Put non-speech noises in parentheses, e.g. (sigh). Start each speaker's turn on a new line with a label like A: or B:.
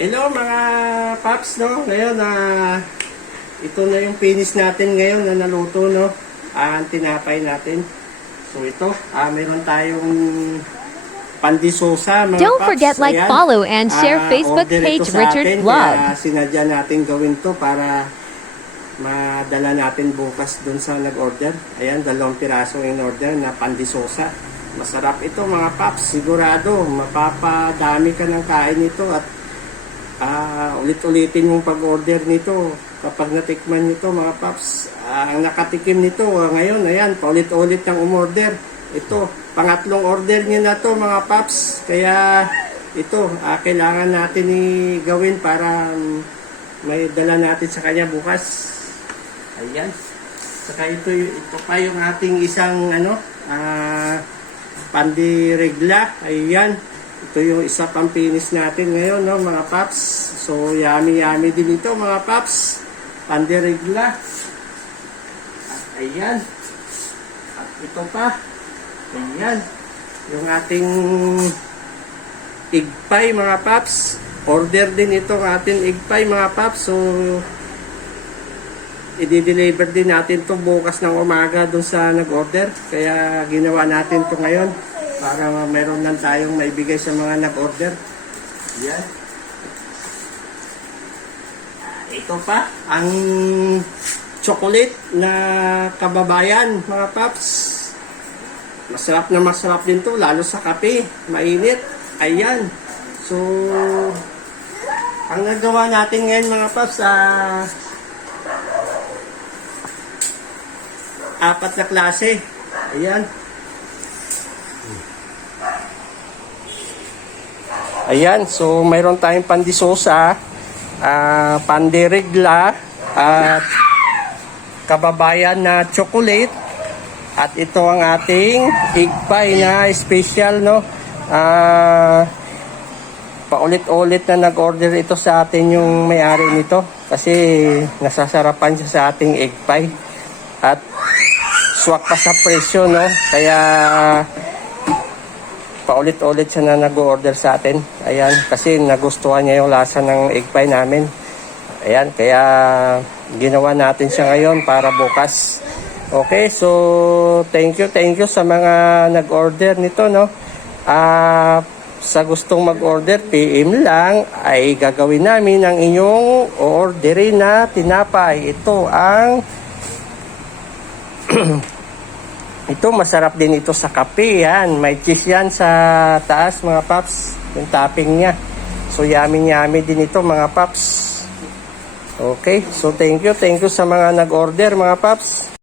A: Hello mga paps, no? Ngayon, na ito na yung finish natin ngayon na naluto, no? Ang tinapay natin. So ito, ah, meron tayong pandisosa, mga
B: Don't
A: paps.
B: forget like,
A: Ayan.
B: follow, and share
A: Ah,
B: Facebook
A: order ito
B: page Richard
A: atin,
B: Vlog.
A: Kaya sinadya natin gawin to para madala natin bukas dun sa nag-order. Ayan, dalawang piraso in order na pandisosa. Masarap ito mga paps, sigurado. Mapapadami ka ng kain nito at ah, ulit-ulitin yung pag-order nito. Kapag natikman nito mga paps, ah, ang nakatikim nito ah, ngayon, ayan, paulit-ulit ng umorder. Ito, pangatlong order niya na to mga paps. Kaya ito, ah, kailangan natin i gawin para mm, may dala natin sa kanya bukas. Ayan. Saka ito, ito pa yung ating isang ano, ah, pandiregla. Ayan. Ito yung isa pang finish natin ngayon, no, mga paps. So, yummy-yummy din ito, mga paps. Pandiregla. At ayan. At ito pa. Ayan. Yung ating igpay, mga paps. Order din ito ang ating igpay, mga paps. So, i-deliver din natin to bukas ng umaga dun sa nag-order. Kaya ginawa natin to ngayon para meron lang tayong maibigay sa mga nag-order. Yan. Ah, Ito pa, ang chocolate na kababayan, mga paps. Masarap na masarap din to, lalo sa kape. Mainit. Ayan. So, ang nagawa natin ngayon mga paps, ah, apat na klase. Ayan. Ayan, so mayroon tayong pandisosa, ah pandiregla, at kababayan na chocolate, at ito ang ating egg pie na special, no? Ah, paulit-ulit na nag-order ito sa atin yung may-ari nito kasi nasasarapan siya sa ating egg pie. At swak pa sa presyo, no? Kaya paulit-ulit siya na nag-order sa atin. Ayan, kasi nagustuhan niya yung lasa ng egg pie namin. Ayan, kaya ginawa natin siya ngayon para bukas. Okay, so thank you, thank you sa mga nag-order nito, no? Ah, sa gustong mag-order, PM lang ay gagawin namin ang inyong orderin na tinapay. Ito ang (clears throat) ito masarap din ito sa kape yan. May cheese yan sa taas mga paps. Yung topping niya. So yummy yummy din ito mga paps. Okay. So thank you. Thank you sa mga nag-order mga paps.